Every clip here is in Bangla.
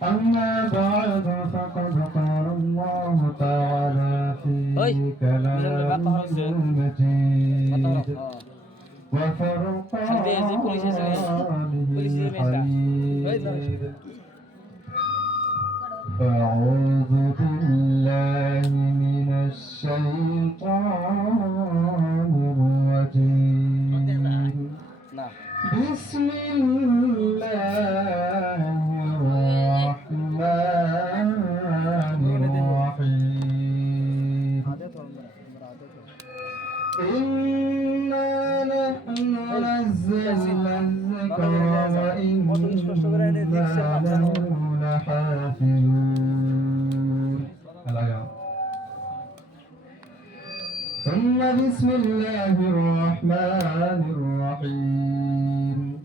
أما بعد فقد قال الله تعالى في كلامه المجيد وفرقانه الحميد أعوذ بالله من الشيطان الرجيم بسم الله الرحمن الرحيم إنا نحن نزلنا الذكر وإنا له لحافظون ثم بسم الله الرحمن الرحيم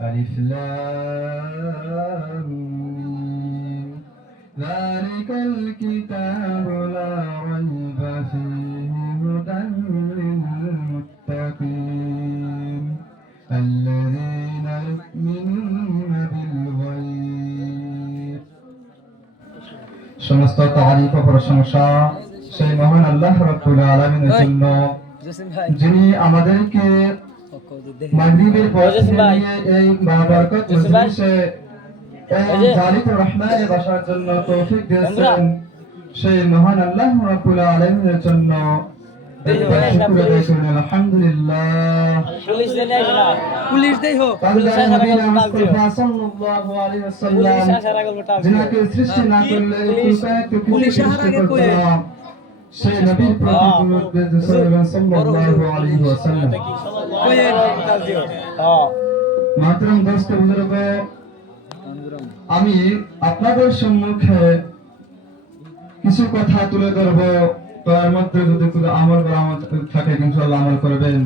ألف لام ميم ذلك الكتاب لا ريب فيه هدى للمتقين الذين يؤمنون بالغيب সমস্ত তারিফ ও প্রশংসা সেই মহান আল্লাহ রাব্বুল আলামিনের জন্য যিনি আমাদেরকে মাগরিবের পর থেকে এই বারাকাত মজলিসে এই জালিকুর রহমানে বসার জন্য তৌফিক দিয়েছেন সেই মহান আল্লাহ রাব্বুল আলামিনের জন্য আলহামদুলিল্লাহ পুলিশ দেই হোক সাল্লাল্লাহু আলাইহি ওয়াসাল্লাম যিনাকে সৃষ্টি না করলে পুলিশের আগে কই সেই নবীর প্রতি সাল্লাল্লাহু আলাইহি ওয়াসাল্লাম মাতরম দোস্ত বুজুর্গ আমি আপনাদের সম্মুখে কিছু কথা তুলে ধরব তার মধ্যে যদি কোনো আমল করা থাকে ইনশাআল্লাহ আমল করবেন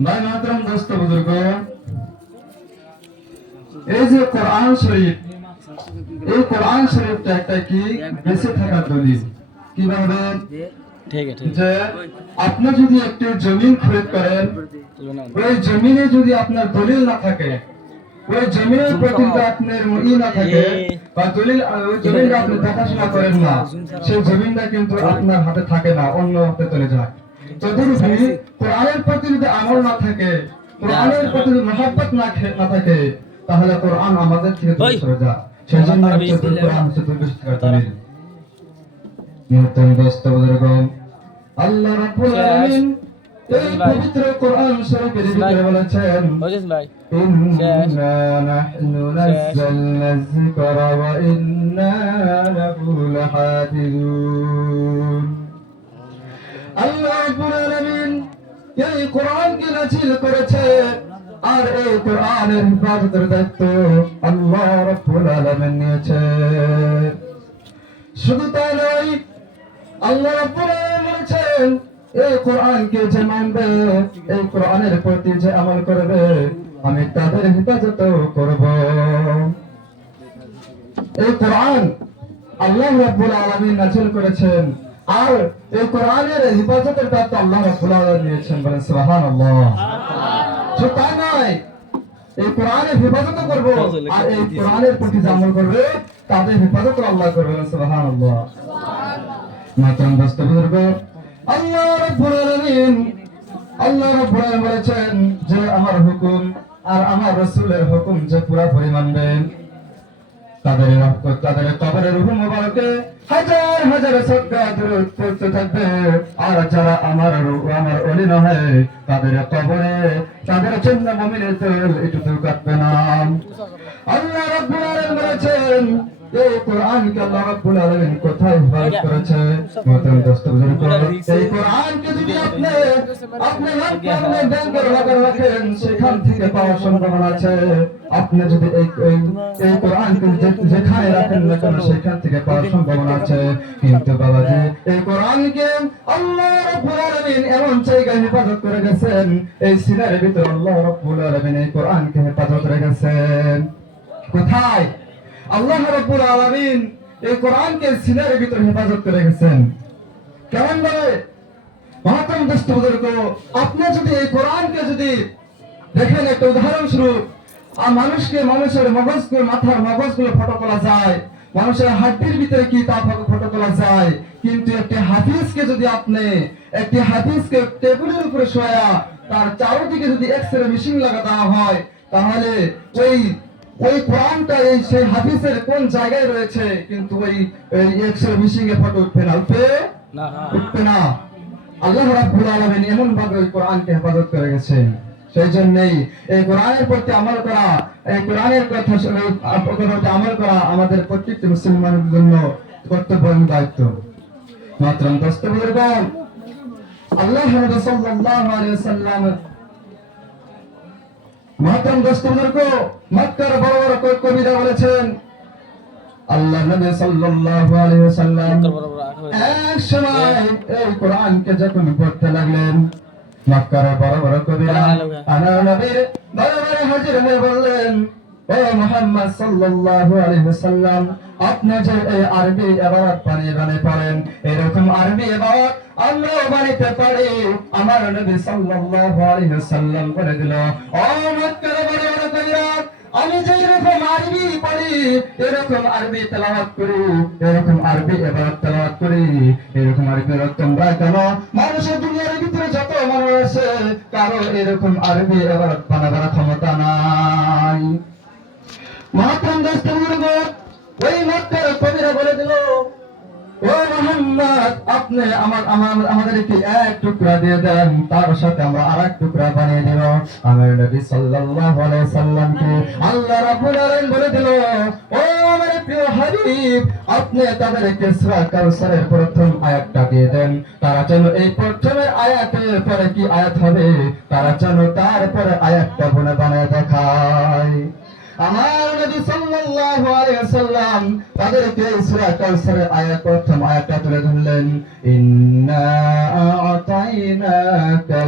ভাই মাতরম দোস্ত বুজুর্গ এই যে কোরআন শরীফ এই কোরআন শরীফটা একটা কি বেঁচে থাকার দলিল কিভাবে যে আপনি যদি একটা জমিন খরিদ করেন ওই জমিনে যদি আপনার দলিল না থাকে ওই জমিনের প্রতি আপনার ই না থাকে বা দলিল ওই জমিনটা আপনি দেখাশোনা করেন না সেই জমিনটা কিন্তু আপনার হাতে থাকে না অন্য হাতে চলে যায় তদুপরি কোরআনের প্রতি যদি আমল না থাকে কোরআনের প্রতি মহব্বত না থাকে তাহলে কোরআন আমাদের থেকে দূরে সরে যায় সেজন্য কোরআন হচ্ছে দুর্বিশ থাকার দলিল নিয়তন দোস্ত বুজুর্গ আল্লাহ রাব্বুল আলামিন এই পবিত্র কোরআন শরীফের ভিতরে বলেছেন ইন্না নাহনু নাযালনা যিকরা ওয়া ইন্না লাহু লাহাফিজুন আল্লাহ রাব্বুল আলামিন এই কোরআনকে নাযিল করেছে আর এই কোরআনের হিফাজতের দায়িত্ব আল্লাহ রাব্বুল আলামিন নিয়েছেন শুধু তাই নয় আল্লাহ রাব্বুল আলামিন বলেছেন এই কোরআনকে যে মানবে এই কোরআনের প্রতি যে আমল করবে আমি তাদের হিফাজত করব এই কোরআন আল্লাহ রাব্বুল আলামিন নাযিল করেছেন আর এই কোরআনের হিফাজতের দায়িত্ব আল্লাহ রাব্বুল আলামিন নিয়েছেন বলেন সুবহানাল্লাহ শুধু তাই নয় এই কোরআনের হিফাজত করব আর এই কোরআনের প্রতি যে আমল করবে তাদের হিফাজত আল্লাহ করবেন সুবহানাল্লাহ মাতরম দোস্ত বুজুর্গ আল্লাহ রাব্বুল আলামিন বলেছেন যে আমার হুকুম আর আমার রাসূলের হুকুম যে পুরোপুরি মানবেন তাদের কবরের রূহ মুবারকে হাজার হাজার সাদকা দরুদ পড়তে থাকবে আর যারা আমার ওলি নয় তাদের কবরে তাদের জন্য মুমিনের তেল একটু কাটবে না আল্লাহ রাব্বুল আলামিন বলেছেন এই কোরআনকে আল্লাহ রাব্বুল আলামিন কোথায় হিফাজত করেছে মহতরম দোস্ত বুজুর্গ এই কোরআনকে যদি আপনি ব্যাংকে রাখেন সেখান থেকে পাওয়ার সম্ভাবনা আছে আপনি যদি এই কোরআনকে যেখানে রাখেন না কেন সেখান থেকে পাওয়ার সম্ভাবনা আছে কিন্তু বাবাজি এই কোরআনকে আল্লাহ রাব্বুল আলামিন এমন জায়গায় হেফাজত করে গেছেন এই সিনার ভিতর আল্লাহ রাব্বুল আলামিন এই কোরআনকে হেফাজত করে গেছেন কোথায় আল্লাহ রাব্বুল আলামিন এই কোরআনকে সিনার ভিতর হেফাজত করে গেছেন কেমন ভাবে মহতরম দোস্ত বুজুর্গ আপনি যদি এই কোরআনকে যদি দেখেন একটা উদাহরণ স্বরূপ আর মানুষের মগজগুলো, মাথার মগজগুলো ফটো তোলা যায়, মানুষের হাড্ডির ভিতরে কি তা ফটো তোলা যায়, কিন্তু একটি হাফিজকে টেবিলের উপরে শোয়া তার চারদিকে যদি এক্সরে মেশিন লাগা দেওয়া হয়, তাহলে ওই কোরআনটা সেই হাফিজের কোন জায়গায় রয়েছে, কিন্তু ওই এক্সরে মেশিনে ফটো উঠবে না। আল্লাহ রাব্বুল আলামিন এমন ভাবে ওই কোরআনকে হেফাজত করে গেছেন। সেই জন্যই এই কোরআনের প্রতি আমল করা, এই কোরআনের কথা আমল করা আমাদের প্রত্যেকটি মুসলমানের জন্য কর্তব্য এবং দায়িত্ব। মাত্র দস্তবীরগণ, আল্লাহ সাল্লাল্লাহু আলাইহি ওয়াসাল্লাম মাত্র দস্তবীরগণ মক্কার বড় বড় কবিরা বলেছেন, আল্লাহ নবী সাল্লাল্লাহু আলাইহি ওয়াসাল্লাম এক সময় এই কোরআনকে যখন পড়তে লাগলেন, মক্কার বড় বড় কবিরা আমার নবীর দরবারে হাজির হয়ে বললেন, ও মুহাম্মদ সাল্লাল্লাহু আলাইহি ওয়াসাল্লাম, আপনি যে এই আরবি ইবারত বানিয়ে পড়েন, এরকম আরবি ইবারত আমরাও বানাইতে পারি। আমার নবী সাল্লাল্লাহু আলাইহি ওয়াসাল্লাম বলে দিল, ও মক্কার বড় বড় কবিরা, আমি যে এরকম আরবি পড়ি, এরকম আরবি তেলাওয়াত করি, এরকম আরবি ইবারত তেলাওয়াত করি, এরকম আরবি ইবারত তোমরা কেন? মানুষের দুনিয়ার ভিতরে যত মানুষ আছে, কারো এরকম আরবি ইবারত বানাবার ক্ষমতা নাই। মহাত্মা দস্তবীরগণ, ওই মক্কার কবিরা বলে দিল, ও মুহাম্মদ, আপনি আমাদেরকে এক টুকরা দিয়ে দেন, তার সাথে আমরা আরেক টুকরা বানিয়ে দেব। আমার নবী সাল্লাল্লাহু আলাইহি সাল্লামকে আল্লাহ রাব্বুল আলামিন বলে দিল, ও আমার প্রিয় হাবিব, আপনি তাদেরকে সূরা কাউসারের প্রথম আয়াতটা দিয়ে দেন, তারা যেন এই প্রথমের আয়াতের পরে কি আয়াত হবে, তারা যেন তারপরে আয়াতটা বানায় দেখায়। আমার নবী সাল্লাল্লাহু আলাইহি ওয়াসাল্লাম তাদেরকে সূরা কাউসারের প্রথম আয়াতটা তুলে ধরলেন, ইন্না আ'তাইনাকা